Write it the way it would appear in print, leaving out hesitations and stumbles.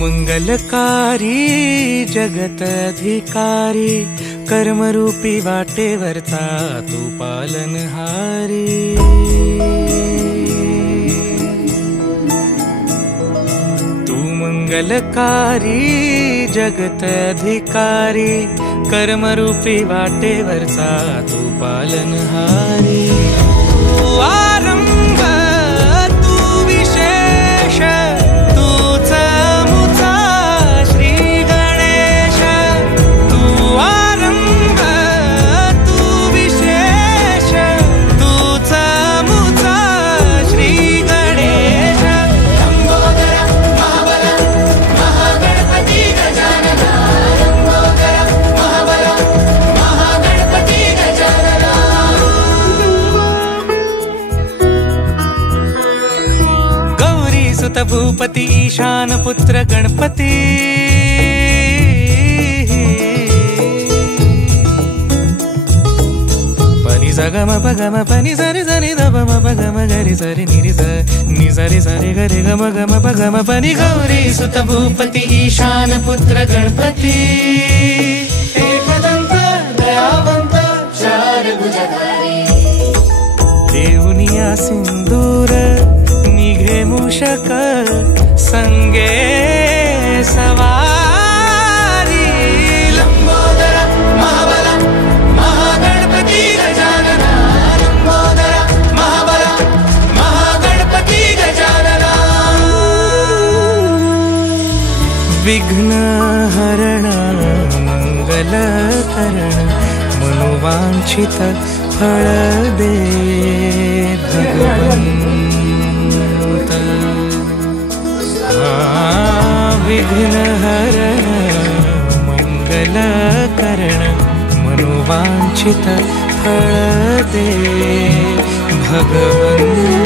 मंगलकारी जगत अधिकारी, कर्मरूपी वाटेवरचा तू पालनहारी। तू मंगलकारी जगत अधिकारी, कर्मरूपी वाटेवरचा तू पालनहारी। तू आरंभ तू विशेष, तूच मुचा श्री गणेश। तू आरंभ तू विशेष, तूच मुचा श्री गणेश। लंबोदर महाबल महागणपती गजानना, लंबोदर महाबल महागणपती गजानना। गौरी सुत भूपती ईशान पुत्र गणपती, पनि सगम पगम पनि सरि सरि ध म पगम गरि सरि नि सरि सरि गरि गम गम पगम पनि। गौरी सुत भूपती ईशान पुत्र गणपती, एकदंत दयावंत चार भुजधारी। देऊनिया सिंदूर निघे मूषक, संगे सवारी। लंबोदर महाबल महागणपती गजानना, लंबोदर महाबल महागणपती गजानना। विघ्न हरण मंगल करण, मनोवांछित फळ दे भगवंत। विघ्न हरण मंगल करण, मनोवांछित फळ दे भगवंत।